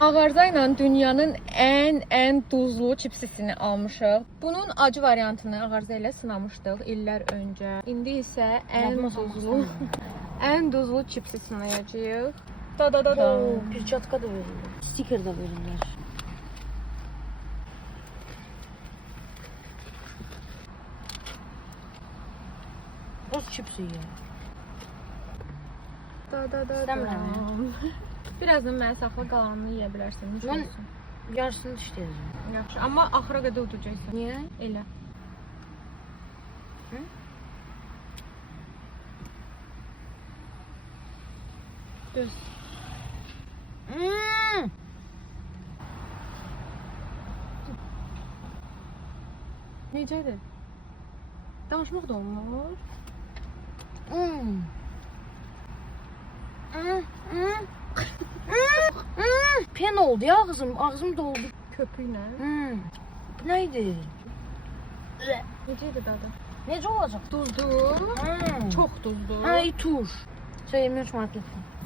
Ağarza ilə dünyanın ən duzlu çipsisini almışıq. Bunun acı variantını ağarza ilə sınamışdıq illər öncə. İndi isə ən duzlu çipsisini yiyəcəyik. Перчатка da verirler. Sticker da verirler. Rus çipsi ya. İstəmirəm. Birazdan mənə saxla, qalanını yeyə bilərsən. Mən yarısını işləyəcəm. Yaxşı, amma axıra qədər udacaqsan. Niyə? Elə. Hı? Düz. Necədir? Danışmaq da olmur. Pen oldu ya ağzım. Ağzım doldu. Köpüklə. Bu neydi? Necədir dadı? Necə olacaq? Duzlu. Çok. Çox duzlu. Ha, iyi tur. Şey, 23 marketdən.